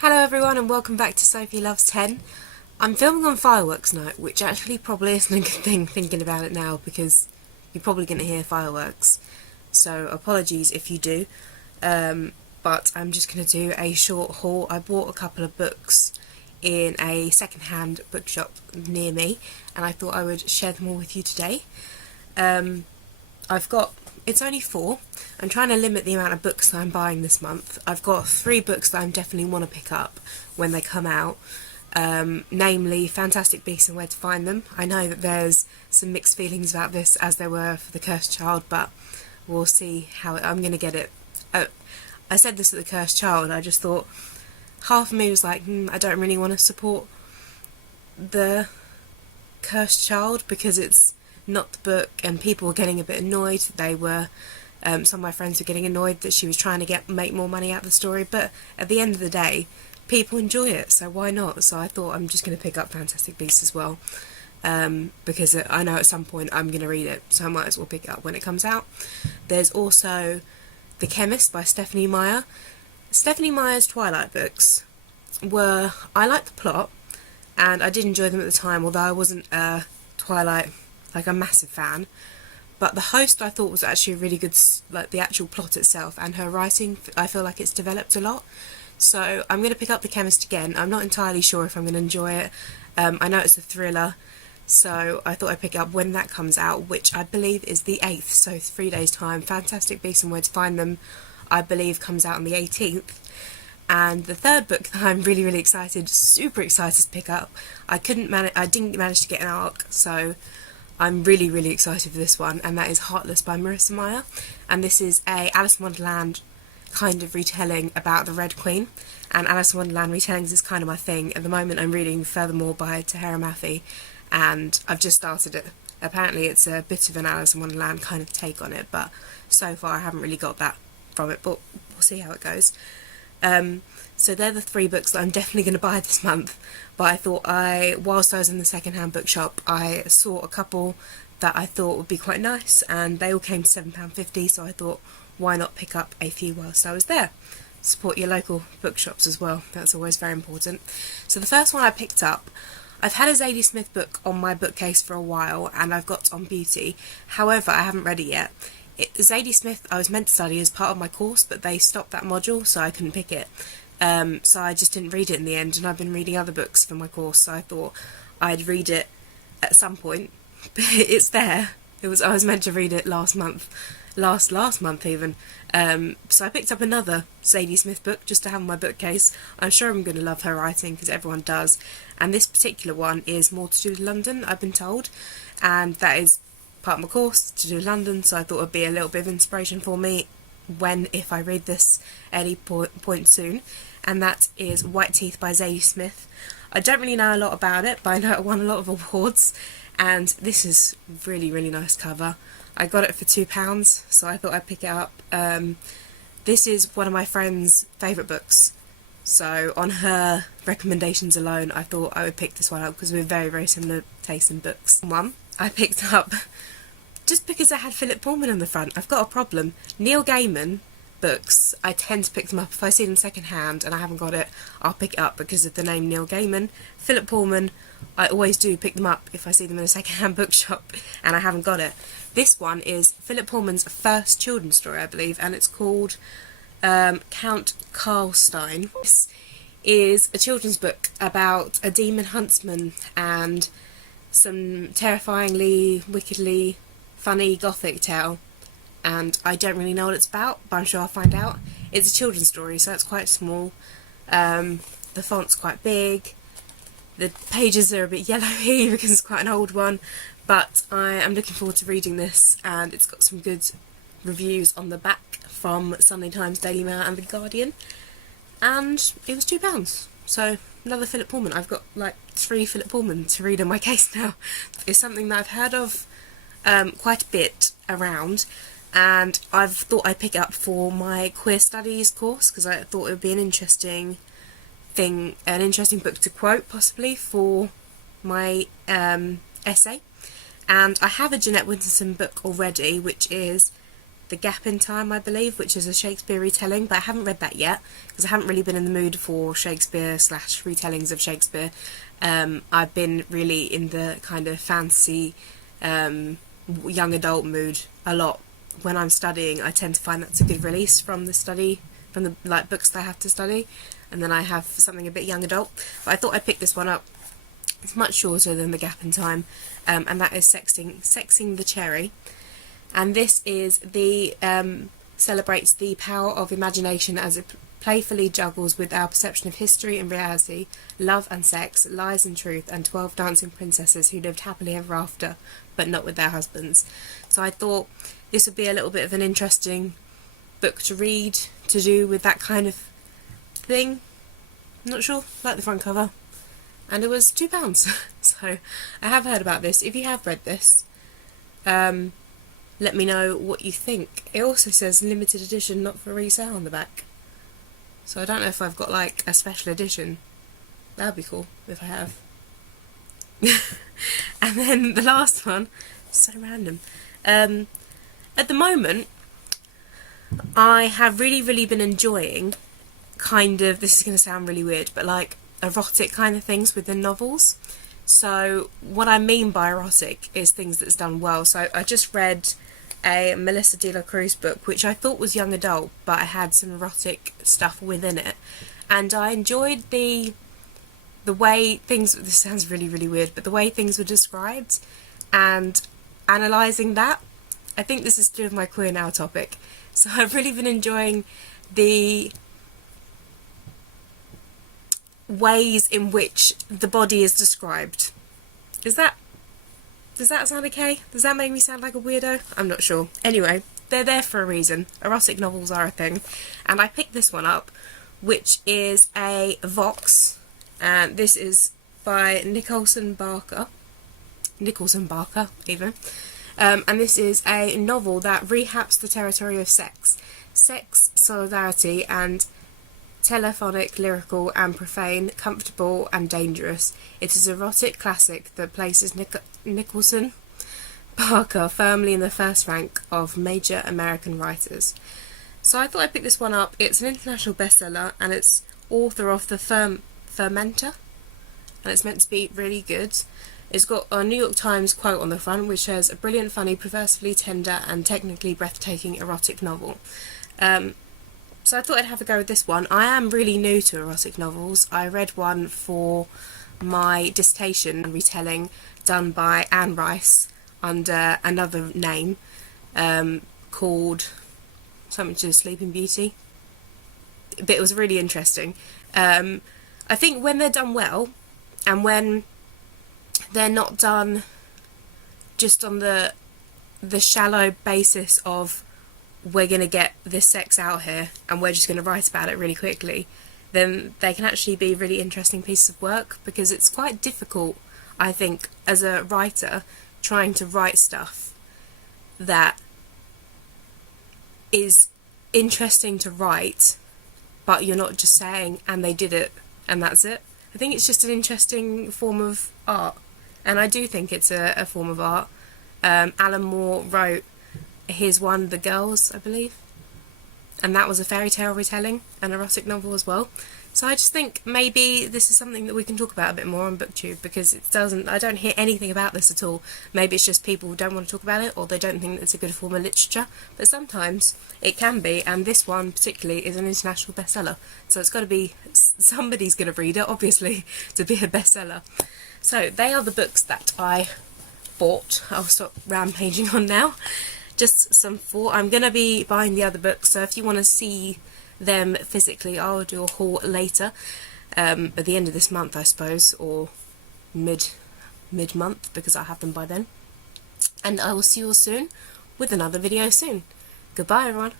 Hello everyone and welcome back to Sophie Loves 10. I'm filming on fireworks night, which actually probably isn't a good thing thinking about it now because you're probably going to hear fireworks. So apologies if you do, but I'm just going to do a short haul. I bought a couple of books in a second-hand bookshop near me and I thought I would share them all with you today. It's only 4. I'm trying to limit the amount of books that I'm buying this month. I've got 3 books that I definitely want to pick up when they come out, namely Fantastic Beasts and Where to Find Them. I know that there's some mixed feelings about this, as there were for The Cursed Child, but we'll see how I'm going to get it. I said this at The Cursed Child, I just thought, half of me was like, I don't really want to support The Cursed Child because it's not the book, and people were getting a bit annoyed. Some of my friends were getting annoyed that she was trying to make more money out of the story, but at the end of the day, people enjoy it, so why not? So I thought I'm just going to pick up Fantastic Beasts as well, because I know at some point I'm going to read it, so I might as well pick it up when it comes out. There's also The Chemist by Stephenie Meyer. Stephenie Meyer's Twilight books I liked the plot, and I did enjoy them at the time, although I wasn't Twilight like a massive fan, but the host I thought was actually really good, like the actual plot itself and her writing. I feel like it's developed a lot, so I'm going to pick up The Chemist again. I'm not entirely sure if I'm going to enjoy it. I know it's a thriller, so I thought I'd pick it up when that comes out, which I believe is the 8th, so 3 days time. Fantastic Beasts and Where to Find Them I believe comes out on the 18th. And the third book that I'm really super excited to pick up, I didn't manage to get an ARC, so I'm really excited for this one, and that is Heartless by Marissa Meyer. And this is a Alice in Wonderland kind of retelling about the Red Queen, and Alice in Wonderland retellings is kind of my thing. At the moment I'm reading Furthermore by Tahira Mafi, and I've just started it. Apparently it's a bit of an Alice in Wonderland kind of take on it, but so far I haven't really got that from it, but we'll see how it goes. So they're the 3 books that I'm definitely going to buy this month, but I thought whilst I was in the second-hand bookshop, I saw a couple that I thought would be quite nice, and they all came to £7.50, so I thought, why not pick up a few whilst I was there? Support your local bookshops as well, that's always very important. So the first one I picked up, I've had a Zadie Smith book on my bookcase for a while, and I've got On Beauty, however I haven't read it yet. Zadie Smith I was meant to study as part of my course, but they stopped that module, so I couldn't pick it. So I just didn't read it in the end, and I've been reading other books for my course, so I thought I'd read it at some point. But it's there. I was meant to read it last month even. So I picked up another Zadie Smith book just to have on my bookcase. I'm sure I'm going to love her writing, because everyone does. And this particular one is More to Do with London, I've been told, and that is part of my course, to do with London, so I thought it would be a little bit of inspiration for me if I read this any point soon. And that is White Teeth by Zadie Smith. I don't really know a lot about it, but I know it won a lot of awards, and this is really nice cover. I got it for £2, so I thought I'd pick it up. This is one of my friend's favourite books, so on her recommendations alone I thought I would pick this one up, because we're very similar taste in books. One I picked up just because it had Philip Pullman on the front. I've got a problem. Neil Gaiman books, I tend to pick them up if I see them second hand and I haven't got it, I'll pick it up because of the name Neil Gaiman. Philip Pullman, I always do pick them up if I see them in a second hand bookshop and I haven't got it. This one is Philip Pullman's first children's story, I believe, and it's called Count Carlstine. This is a children's book about a demon huntsman and some terrifyingly, wickedly funny gothic tale, and I don't really know what it's about, but I'm sure I'll find out. It's a children's story, so it's quite small. The font's quite big, the pages are a bit yellowy because it's quite an old one, but I am looking forward to reading this, and it's got some good reviews on the back from Sunday Times, Daily Mail and The Guardian, and it was £2. So another Philip Pullman. I've got like 3 Philip Pullman to read on my case now. It's something that I've heard of quite a bit around, and I've thought I'd pick it up for my queer studies course, because I thought it would be an interesting book to quote possibly for my essay. And I have a Jeanette Winterson book already, which is The Gap in Time, I believe, which is a Shakespeare retelling, but I haven't read that yet because I haven't really been in the mood for Shakespeare / retellings of Shakespeare. I've been really in the kind of fantasy young adult mood a lot. When I'm studying, I tend to find that's a good release from the books that I have to study, and then I have something a bit young adult. But I thought I'd pick this one up. It's much shorter than The Gap in Time, and that is Sexting the Cherry. And this is celebrates the power of imagination as it playfully juggles with our perception of history and reality, love and sex, lies and truth, and 12 dancing princesses who lived happily ever after, but not with their husbands. So I thought this would be a little bit of an interesting book to read, to do with that kind of thing. I'm not sure, like the front cover. And it was £2. So I have heard about this. If you have read this, let me know what you think. It also says limited edition, not for resale on the back. So I don't know if I've got like a special edition. That would be cool if I have. And then the last one, so random. At the moment, I have really been enjoying kind of, this is going to sound really weird, but like erotic kind of things within novels. So what I mean by erotic is things that's done well. So I just read a Melissa de la Cruz book, which I thought was young adult, but I had some erotic stuff within it, and I enjoyed the way things, this sounds really weird, but the way things were described and analysing that. I think this is to do with my queer now topic. So I've really been enjoying the ways in which the body is described. Does that sound okay? Does that make me sound like a weirdo? I'm not sure. Anyway, they're there for a reason. Erotic novels are a thing. And I picked this one up, which is a Vox. And this is by Nicholson Barker, even. And this is a novel that rehaps the territory of sex, solidarity, and telephonic, lyrical and profane, comfortable and dangerous. It is an erotic classic that places Nicholson Barker firmly in the first rank of major American writers. So I thought I'd pick this one up. It's an international bestseller, and it's author of The Fermenter, and it's meant to be really good. It's got a New York Times quote on the front, which says, "A brilliant, funny, perversely tender and technically breathtaking erotic novel." So I thought I'd have a go with this one. I am really new to erotic novels. I read one for my dissertation retelling done by Anne Rice under another name, called something to do with Sleeping Beauty. But it was really interesting. I think when they're done well, and when they're not done just on the shallow basis of we're going to get this sex out here and we're just going to write about it really quickly, then they can actually be really interesting pieces of work, because it's quite difficult, I think, as a writer, trying to write stuff that is interesting to write, but you're not just saying, and they did it, and that's it. I think it's just an interesting form of art, and I do think it's a form of art. Alan Moore wrote his one, The Girls, I believe, and that was a fairy tale retelling, an erotic novel as well. So I just think maybe this is something that we can talk about a bit more on BookTube, because I don't hear anything about this at all. Maybe it's just people don't want to talk about it, or they don't think it's a good form of literature, but sometimes it can be, and this one particularly is an international bestseller, so it's got to be, somebody's going to read it, obviously, to be a bestseller. So they are the books that I bought. I'll stop rampaging on now. Just some thought. I'm going to be buying the other books, so if you want to see them physically, I'll do a haul later, at the end of this month, I suppose, or mid-month, because I have them by then. And I will see you all soon with another video soon. Goodbye, everyone.